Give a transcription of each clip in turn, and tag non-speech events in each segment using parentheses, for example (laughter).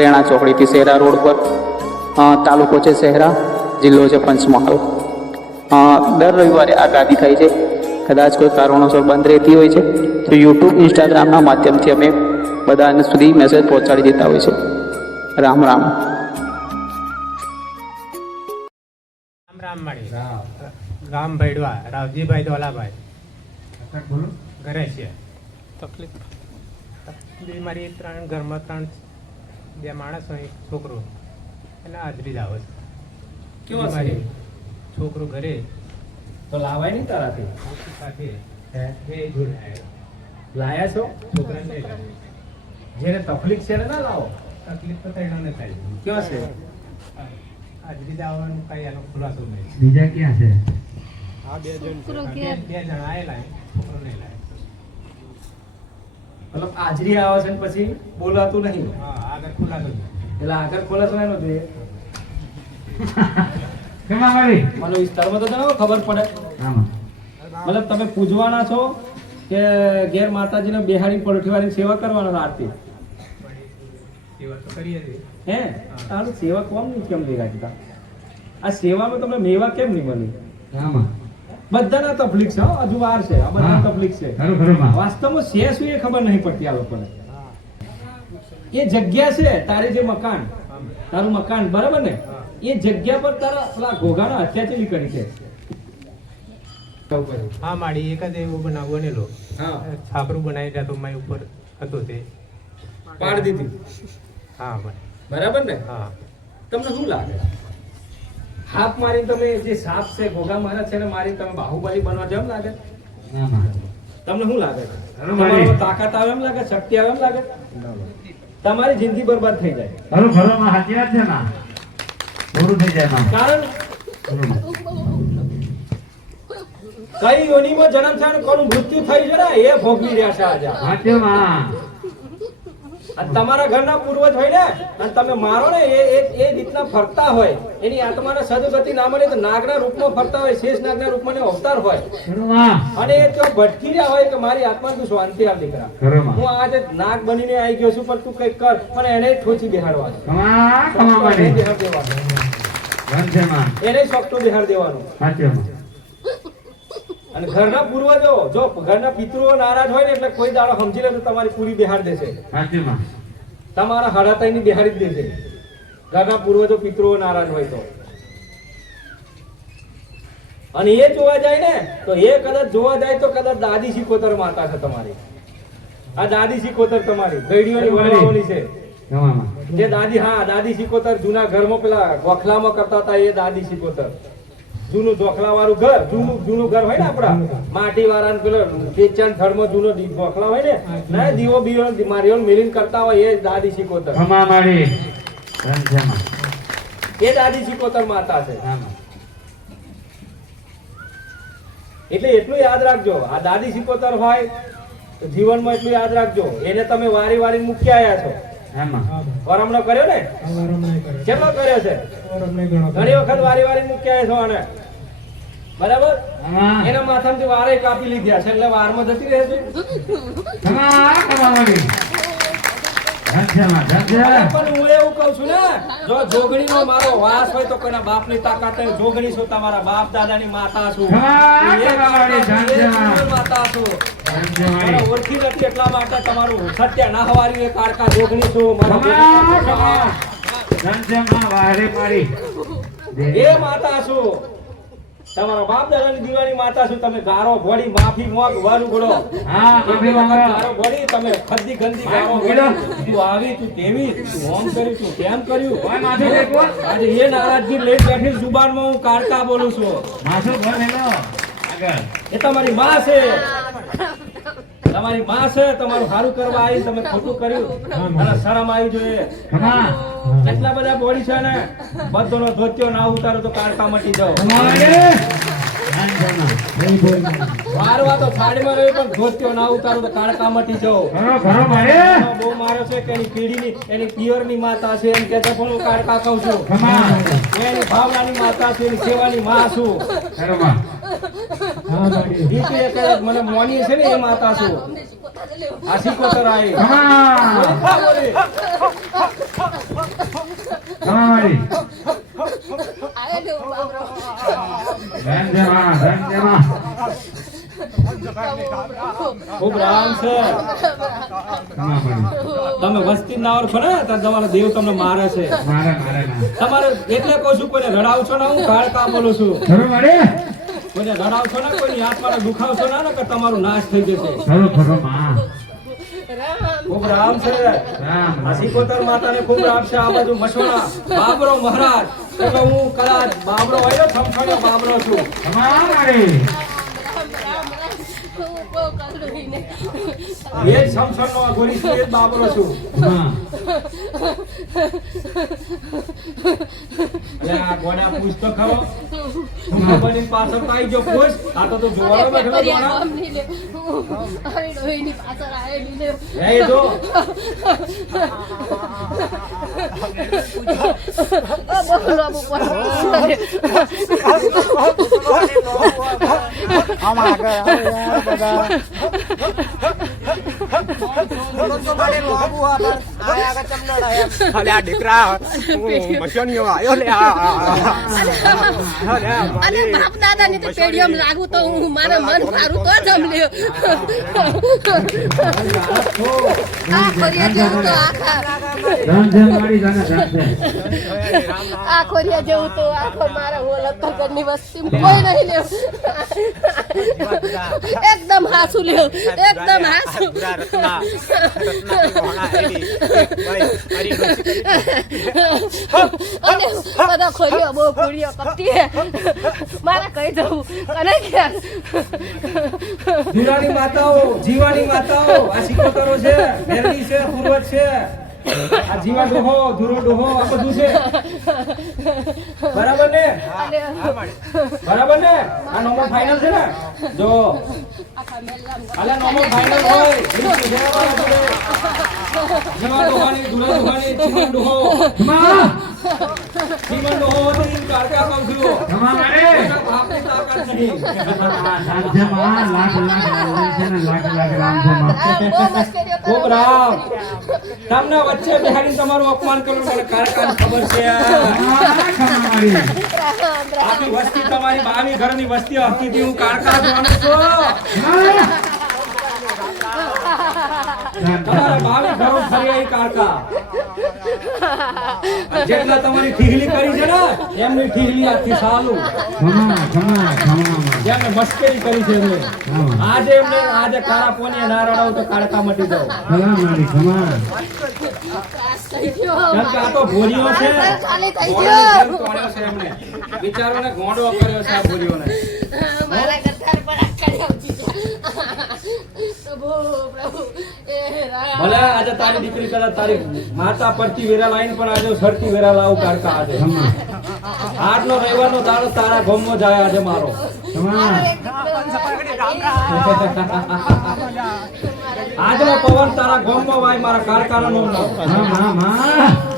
Rena ચોકડીથી Shehera road પર તાલુકો છે શહેરા જિલ્લો છે પંચમહાલ. દર રવિવારે આ ગાદી થાય છે. કદાચ કોઈ કારણોસર બંધ રહેતી હોય છે તો યુટ્યુબ ઇન્સ્ટાગ્રામના માધ્યમથી અમે બધાને સુધી મેસેજ પહોંચાડી દેતા હોય છે. રામ રામ. રામ રામ માળી. ગામ ભૈડવા રાવજીભાઈ ધોલાભાઈ ઘરે છે. તકલીફ મારી ત્રણ ઘરમાં ત્રણ બે માણસ હોય છોકરો. એટલે હાજરી જ આવે છે. કેવો છે? છોકરો ઘરે તો લાવાય નહીં તારાથી? સાથે હે? બે જોડે આવ્યો. લાયા છો? છોકરાને જેને તકલીફ છે ને ના લાવો. તકલીફ તો તૈયાર થાય. કેવો છે? હાજરી આવવાનું કઈ એનો ખુલાસો નહીં. બીજા ક્યાં છે? આ બે જણ. બે બે જણ આવેલા છોકરો નહીં લાય મતલબ હાજરી આવે છે પછી બોલાતું નહીં? હા એટલે આગળ ખોલાસો એનો (laughs) કેમાં વાળી મને વિસ્તારમાં તો જણાવો ખબર પડે. મતલબ તમે પૂજવાના છો કે ઘેર માતાજીને બિહારી પલઠીવાળી સેવા કરવાના છો આરતી? સેવા તો કરીએ હે? તારું સેવા કોમ નહીં કેમ નહીં રાખતા? આ સેવામાં તમને મેવા કેમ નહીં મળી આમાં. બધાના તકલીફ છે હો, હજુ વાર છે આ બધા તકલીફ છે. વાસ્તવમાં છે શું એ ખબર નહીં પડતી આ લોકોને. એ જગ્યા છે તારે જે મકાન તારું મકાન બરાબર ને? એ જગ્યા પર તારા પેલા ઘોઘાના હત્યા ચેલી કરી છે. હા માડી એક જ એવું બનાવ બનેલો. લો છાપરું બનાવી રહ્યા તો મારી ઉપર હતો તે. પાડી દીધી. હા બરાબર ને? હા. તમને શું લાગે? હાથ મારીને તમે જે સાપ છે ઘોઘા મહારાજ છે ને મારીને તમે બાહુબલી બનવા જેમ લાગે? તમને શું લાગે? મારી- તાકાત આવે એમ લાગે? શક્તિ આવે એમ લાગે? તમારી જિંદગી બરબાદ થઈ જાય. અરે ખરું માં સાચી વાત છે ના પૂરું થઈ જાય કારણ? કઈ યોનીમાં જન્મ છે કોનું મૃત્યુ થઈ છે ને? એ ભોગવી રહ્યા છે આજે. સાચું માં તમારા ઘરના પૂર્વજ હોય ને અને તમે મારો ને એ એ રીતના ફરતા હોય એની આત્માને સદગતિ ના મળે તો નાગના રૂપમાં ફરતા હોય શેષ નાગના રૂપમાં અવતાર હોય. અને એ તો ભટકી રહ્યા હોય કે મારી આત્મા તું શાંતિ આપ દીકરા. હું આજે નાગ બનીને આવી ગયો છું પણ તું કંઈક કર પણ એને ઠોચી બેહાડવા એને શોખ તો બેહાડ દેવાનું ધન છે માં એને શોખતો બેહાડ દેવાનું સાચું માં અને ઘરના પૂર્વજો જો ઘરના પિતૃઓ નારાજ હોય ને એટલે કોઈ દાડો સમજી લે તો તમારી પૂરી બિહાર દેશે. તમારા હડાતાઈ ની બિહારી જ દેશે. ઘરના પૂર્વજો પિતૃઓ નારાજ હોય તો. અને એ જોવા જાય ને તો એ કદાચ જોવા જાય તો કદાચ દાદી શીખોતર માતા છે તમારી. આ દાદી શીખોતર તમારી. ગઈડીઓની વડવાઓની છે. જે દાદી હા દાદી શીખોતર જૂના ઘરમાં પેલા ગોખલામાં કરતા હતા એ દાદી શીખોતર. જૂનું ઢોકળા વાળું ઘર જૂનું જૂનું ઘર હોય ને આપડા માટી વાળા પેલો કિચન થડમાં જૂનો ઢોકળા હોય ને? ના દીવો બીવો મારીઓ મિલિન કરતા હોય એ દાદી શીખોતર. એ દાદી શીખોતર માતા છે. એટલે એટલું યાદ રાખજો આ દાદી શીખોતર હોય જીવનમાં એટલું યાદ રાખજો. એને તમે વારી વારી મૂકી આવ્યા છો. વરમણો કર્યો ને? કેટલો કર્યો છે? ઘણી વખત વારી વારી મૂકી છો આને બરાબર? એના માથામાંથી વારે કાપી લીધા છે એટલે વારમાં જતી રહે છે કમા કમા વાળી ધન છે માં ધન છે અરે પણ હું એવું કઉ છું ને જો જોગણી નો મારો વાસ હોય તો કોઈના બાપની તાકાત જોગણી છું તમારા બાપ દાદાની માતા છું. હા, હું એક તમારી માતા છું, માતા છું. ઓળખી નથી એટલા માટે તમારું સત્ય ના હવારી એ જોગણી છું. મારા કમા બેટા કમા ધન છે માં વારે મારી. એ માતા છું. તમારા બાપ દાદાની દીવાની માતા છું. તમે ગારો ભોળી માફી મોગ વન ઉગડો હા માફી માંગો ગારો ભોળી તમે ખદ્દી ગંદી ગારો ઉગડો. તું આવી તું તેવી તું ઓમ કર્યું તું તેમ કર્યું? ઓય માથું ટેકો. આજે એ નારાજગી લઈ બેઠી જુબાનમાં હું કારકા બોલું છું. માથું ભર હેલો. આગળ. એ તમારી માં છે. તમારી માં છે તમારું સારું કરવા આવી તમે ખોટું કર્યું. અને શરમ આવી જોઈએ. કેટલા બધા બોડી છે ને બધોનો ધોત્યો ના ઉતારો તો કાળકા મટી જાઓ. મારવા તો થાળીમાં રહ્યું પણ ધોત્યો ના ઉતારો તો કાળકા મટી જાઓ. બહુ મારો છે કે એની પીઢીની એની પિયરની માતા છે એમ કે પણ હું કાળકા કહું છું. એની ભાવનાની માતા છે એની સેવાની માં છું. એ માતા છો. આ શીખોતર આવી તમે વસ્તી ના ઓળખો ને તમારા દેવ તમને મારે છે. તમારે એટલે કહું છું કોઈ રડાવું છો ને હું કાળકા બોલું છું. કોઈને રડાવશો ના કોઈની આત્માને દુખાવશો ના ને કે તમારું નાશ થઈ જશે. ખરો ખરો માં ખૂબ રામ છે. આ સિકોતર માતાને ખૂબ રામ છે. આ બાજુ મસોડા બાબરો મહારાજ. એટલે હું કદાચ બાબરો આવ્યો ને થમથણ્યો બાબરો છું. એ સમસણનો અઘોરી છું એ જ બાબરો છું. આ ગોડા પૂછ તો ખરો બાબાની પાછળ તો આવી જો પૂછ આ તો તું જોવાનો બેઠો ગોડા. અરે ડોહીની પાછળ આવેલી ને એ જો. આમાં આગળ બધા. આ દીકરા હું મશનિયો આવ્યો લે અરે આ અને મારી બાપ દાદા ની તો પેઢીઓમાં લાગુ તો હું મારા મન સારું તો જમ લ્યો આ ખોરિયા જેવું તો આખા. આ ખોરિયા જેવું તો આખો મારા ઓલત ઘરની વસ્તી કોઈ નહીં લેવું એકદમ હાસુ લ્યો એકદમ હાસુ. અને બધા ખોરીઓ બહુ ખોરીઓ કપટી મારે કહી દઉં અને જીવાની માતાઓ જીવાની માતાઓ આ સિકોતરો છે મેરડી છે પૂર્વજ છે. આ જીવા ડોહો ધુરો ડોહો આ બધું છે બરાબર ને બરાબર ને આ નોમો ફાઈનલ છે ને જો અલે નોમો ફાઈનલ હોય જીવા ડોહાની ધુરો ડોહાની જીવા ડોહો માં તમને વચ્ચે બિહારી તમારું અપમાન કરવું મને કારકાન ખબર છે આખી વસ્તી તમારી બાવી ઘરની વસ્તી હતી હું કારકાર જાણું છું તમારા બાવી ઘર ફરી કારકા. જેટલા તમારી ઠીકલી કરી છે ને એમની ઠીકલી આજથી સાલું જેમને મસ્કરી કરી છે એમને. આજે એમને આજે કાળા પોનિયા ના રડાવું તો કાળકા મટી જાવ કેમ કે આ તો ભોરીઓ છે. તોડ્યો છે એમને. બિચારોને ગોંડો કર્યો છે આ ભોરીઓને. ભલે આજે તારી દીકરી કદાચ તારી માતા પરથી વેરા લાઈન પણ આજે સરતી વેરા લાવ કાઢતા આજે. આજનો રવિવારનો દાડો તારા ગોમમાં જાય આજે મારો. આજનો પવન તારા ગોમમાં વાય મારા કારખાના નો માં માં માં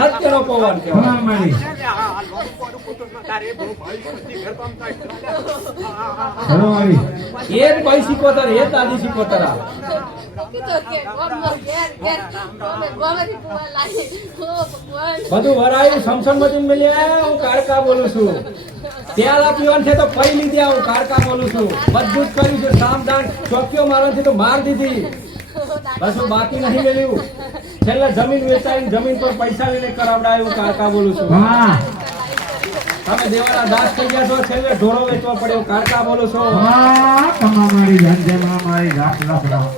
સત્યનો પવન કહેવાય. એક ભાઈ શીખોતર એ દાદી શીખોતર બધું વરાયું સમસમ મચીન મળી હું કારકા બોલું છું. ત્યાં પીવાનું છે તો પૈ લીધી હું કારકા બોલું છું. બધું જ કર્યું છે સામદાન ચોકીઓ મારવાનું છે તો માર દીધી. કશું બાકી નહીં મેળ્યું છેલ્લે જમીન વેચાઈ જમીન પર પૈસા લઈને કરાવડાયું કાકા બોલું છું. હા. તમે દેવાના દાસ થઈ ગયા છો છેલ્લે ઢોરો વેચવા પડ્યો કાકા બોલું છો. હા તમારી જન જન મારી લાખ લાખ રામ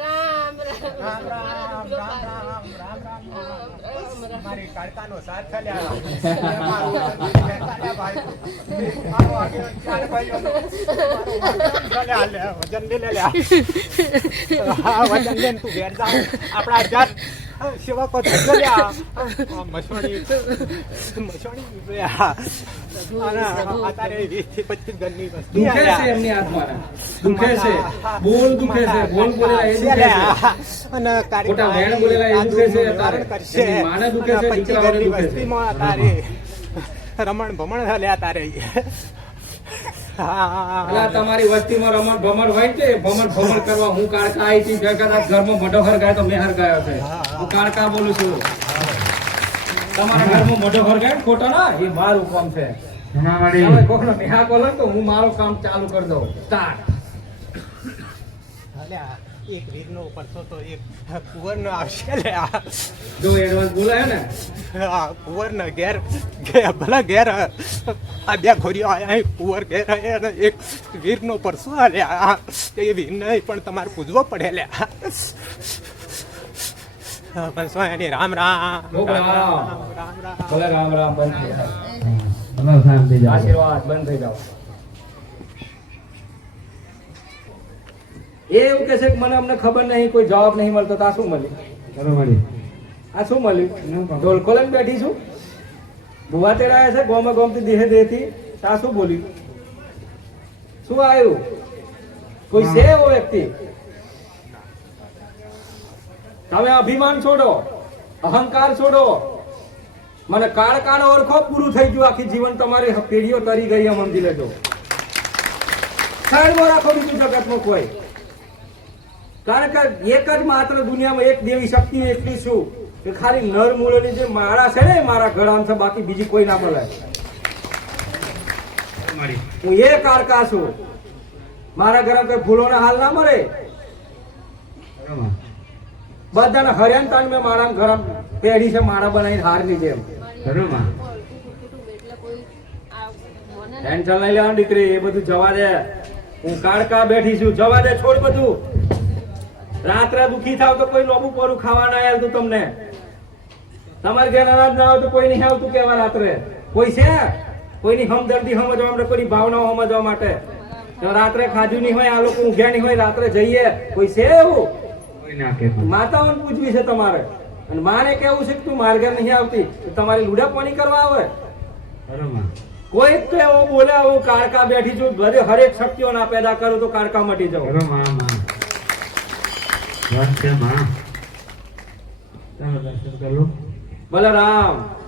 રામ રામ રામ રામ રામ રામ તમારી કાળકાનો સાથ (laughs) મારો વજન લે લે, વજન લે (laughs) તું ઘેર જા. આપણા હજાર મસવાણી મસવાણી પચીસ ઘરની વસ્તી દુખે છે. એમની આત્માને દુખે છે. બોલ દુખે છે. બોલ બોલેલા એ દુખે છે. અને ખોટા વેણ બોલેલા એ દુખે છે તારે તારે. કરશે. માને દુખે છે, દીકરાઓને ઘરની દુખે છે. વસ્તીમાં તારે રમણ ભમણ થયા તારે તમારી વસ્તીમાં રમણ ભમણ હોય કે ભમણ ભમણ કરવા હું કાળકા આવી હતી ભેગા ઘરમાં મોઢો હરગાય તો મેં હરગાયો છે. હું કાળકા બોલું છું. તમારા ઘરમાં મોઢો હરગાય ને ખોટો ના? એ મારું કામ છે. તમે કોકનો બોલો તો હું મારું કામ ચાલુ કરી દઉં. સ્ટાર્ટ. અલ્યા, એક વીરનો પડતો તો એક કુંવરનો આવશે લે આ. જો એડવાન્સ બોલાયો ને. હા કુંવરનો ઘેર ઘેર- ભલે ઘેર આ બે ઘોડીઓ આયા કુંવર ઘેર આયા અને એક વીરનો પરસો આલ્યા એ વીર નહીં પણ તમારે પૂજવો પડે લે પરસો રામ રામ. રામ. રામ. રામ રામ રામ. બંધ થઈ જાઓ આશીર્વાદ બંધ થઈ જાવ એ એવું કે છે કે મને અમને ખબર નહીં કોઈ જવાબ નહીં મળતો તો આ શું મળ્યું? આ શું મળ્યું? ઢોલકો લઈને બેઠી છું ભુવા તેડાયા છે ગોમે ગોમતી દેહે દેહથી તો આ શું બોલ્યું? શું આવ્યું? કોઈ છે એવો વ્યક્તિ? તમે અભિમાન છોડો અહંકાર છોડો. મને કાળ કાળ ઓળખો પૂરું થઈ ગયું. આખી જીવન તમારી પેઢીઓ તરી ગઈ એમ સમજી લેજો. સાઈડમાં રાખો બીજું જગતમાં કોઈ. કારણ કે એક જ માત્ર દુનિયામાં એક દેવી શક્તિ એટલી છું કે ખાલી નર મૂળની જે માળા છે ને મારા ગળામાં છે બાકી બીજી કોઈ ના મળે હું એ કાળકા છું. મારા ઘરમાં કોઈ ફૂલોના હાલ ના મળે. બધાને હરિયાણ તાણ મેં મારા ગરમ પેઢી છે માળા બનાવીને હાર જેમ ટેન્શન લઈ લેવાનું દીકરી એ બધું જવા દે. હું કાળકા બેઠી છું જવા દે છોડ બધું. રાત્રે દુખી થાવ તો કોઈ લોબુ પોરું ખાવા ના આવતું તમને. તમારે ઘેર અનાજ ના આવે તો કોઈ નહીં આવતું કેવા રાત્રે. કોઈ છે? કોઈની હમદર્દી સમજવા માટે કોઈની ભાવનાઓ સમજવા માટે. રાત્રે ખાધું નહીં હોય આ લોકો ઊંઘ્યા નહીં હોય રાત્રે જઈએ. કોઈ છે એવું. માતાઓને પૂછવી છે તમારે. અને માને કેવું છે કે તું માર ઘેર નહીં આવતી? તમારી લુડા પાણી કરવા આવે. કોઈ તો એવો બોલે હું કાળકા બેઠી છું બધે હરેક શક્તિઓ ના પેદા કરું તો કાળકા મટી જાઉં. બરોબર